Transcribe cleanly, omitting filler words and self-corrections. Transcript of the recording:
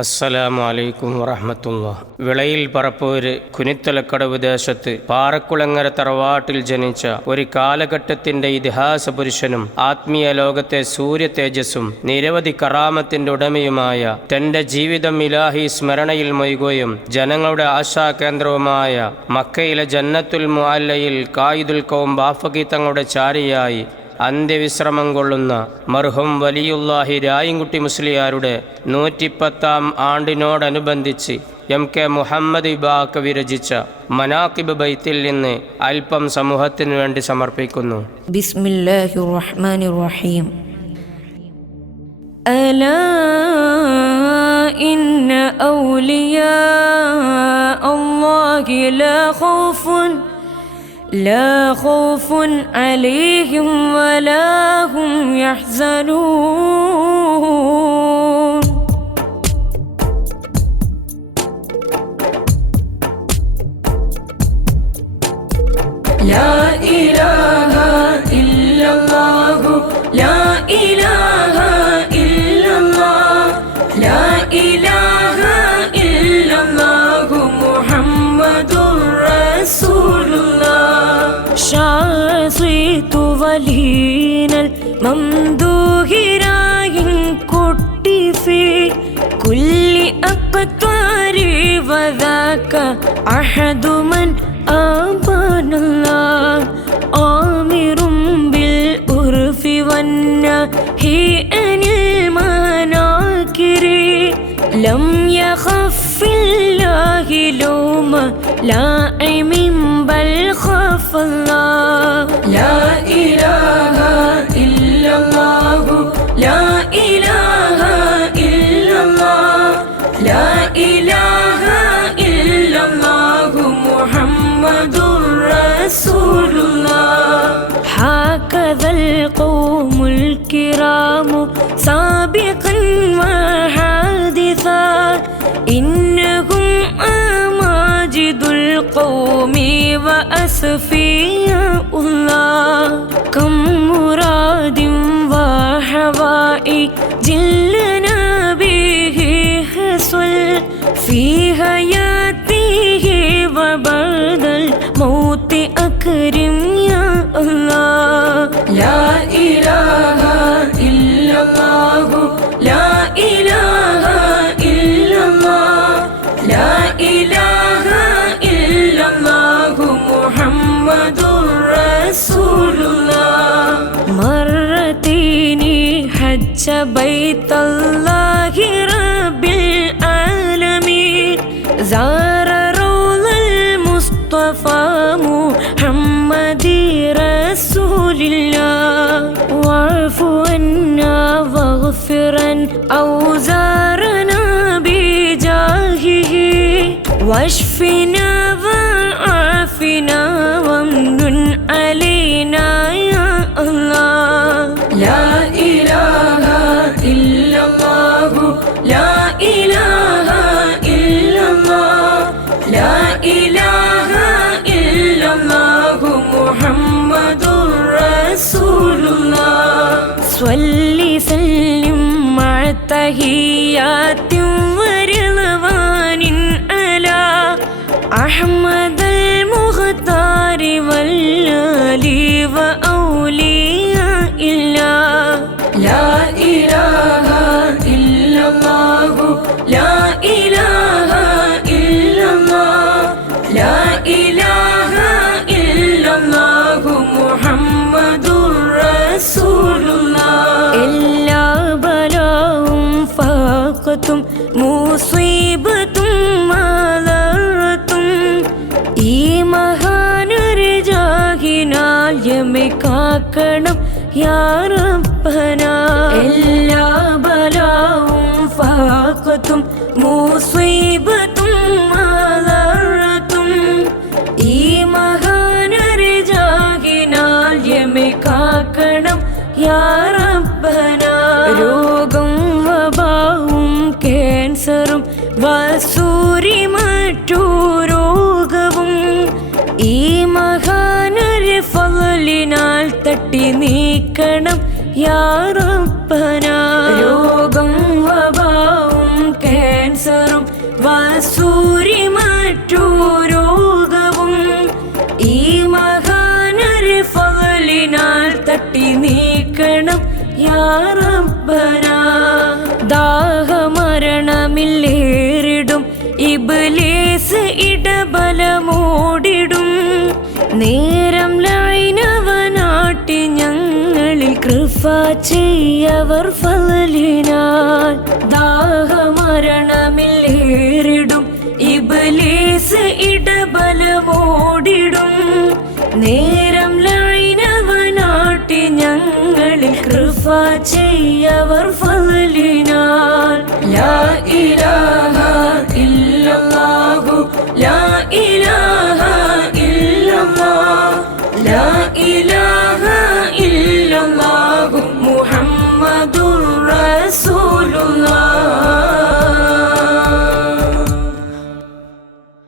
അസ്സലാമു അലൈക്കും വറഹ്മത്തുള്ളാഹി. വിളയിൽ പറപ്പൂര് കുനിത്തലക്കടവ് ദേശത്ത് പാറക്കുളങ്ങര തറവാട്ടിൽ ജനിച്ച ഒരു കാലഘട്ടത്തിന്റെ ഇതിഹാസ പുരുഷനും ആത്മീയ ലോകത്തെ സൂര്യ തേജസ്സും നിരവധി കറാമത്തിന്റെ ഉടമയുമായ തന്റെ ജീവിതം ഇലാഹി സ്മരണയിൽ മൊയ്യുകയും ജനങ്ങളുടെ ആശാകേന്ദ്രവുമായ മക്കയിലെ ജന്നത്തുൽ മുഅല്ലയിൽ ഖായിദുൽ ഖൗം ബാഫഖി തങ്ങളുടെ ചാരിയായി അന്ത്യവിശ്രമം കൊള്ളുന്ന മർഹൂം വലിയുല്ലാഹി രായിൻകുട്ടി മുസ്ലിയാരുടെ 110-ാം ആണ്ടിനോടനുബന്ധിച്ച് MK മുഹമ്മദ് ഇബാക്ക് വിരചിച്ച മനാഖിബ് ബൈത്തിൽ നിന്ന് അല്പം സമൂഹത്തിനു വേണ്ടി സമർപ്പിക്കുന്നു. ബിസ്മില്ലാഹിർ റഹ്മാനിർ റഹീം. അലാ ഇന്ന ഔലിയാ അല്ലാഹി لا خوف عليهم ولا هم يحزنون. لا إله إلا الله لا إله إلا الله لا إله إلا الله محمد رسول ഷാസിതു വലീനൽ മംദൂഹിരായിൻ കുട്ടി ഫി കുല്ലി അഖ്താരി വദാക അഹദു മൻ ആബനല്ലാഹ് ആമിറും ബിൽ ഉർഫി വന്നഹി അനിൽ മനാകിരി ലം യഖഫില്ലാഹി ലൗമ ലാഇമിൻ ബൽ ഖഫ അല്ലാഹ്. ലാ ഇലാഹ ഇല്ലല്ലാഹു ലാ ഇലാഹ ഇല്ലല്ലാഹ് ലാ ഇലാഹ ഇല്ലല്ലാഹു മുഹമ്മദുർ റസൂലുള്ളാഹ്. ഹകദൽ ഖൗമുൽ കിറാമു സാബിഖൻ വഹാദിസാ ഇന്നഹും ആമാജിദുൽ ഖൗമി وأسفياء الله كم مراد وحوائج لنا به حصل في حياته وبعد الموت أكرم يا الله. لا إله إلا الله لا إله إلا الله لا إله إلا الله محمد رسول الله. مرتين حج بيت الله رب العالمين زار روض المصطفى محمد رسول الله. واعف عنا واغفرا أوزارنا بجاهه واشفنا وعافنا وامنن علينا يا الله. لا إله إلا الله لا إله إلا الله لا إله إلا الله محمد رسول الله. صل سلم مع تحيات ورضوان على أحمد المختار والآل وأولياء الله. لا إله إلا الله لا إله إلا الله لا إله إلا الله محمد رسول الله. എല്ലാ ബലാവും ഫാഖത്തും മുസീബത്തും ഈ മഹാനരജാഹിനാൽ യമെ കാക്കണം യാ റബ്ബന. എല്ലാ ബലാവും ഫാഖത്തും മുസീബത്തും മലറത്തും ഈ മഹാനരജാഹിനാൽ യമെ കാക്കണം യാ റബ്ബന. രോഗം വബാവും ക്യാൻസറും വസൂരി മറ്റു രോഗവും ഈ മഹാനരെ ഫളിനാൽ തട്ടി നീക്കണം യാ റബ്ബന. രോഗം വബാവും ഇബ്ലീസ് ഇടബലമോടിടും നേരം ലൈനവനാട്ടി ഞങ്ങളിൽ കൃപ ചെയ്യവർ ഫലിനാൽ ദാഹമരണമില്ലേറിടും ഇബ്ലീസ് ഇടബലമോടിടും നേരം ലൈനവനാട്ടി ഞങ്ങളിൽ കൃപ ചെയ്യവർ ഫലിനാൽ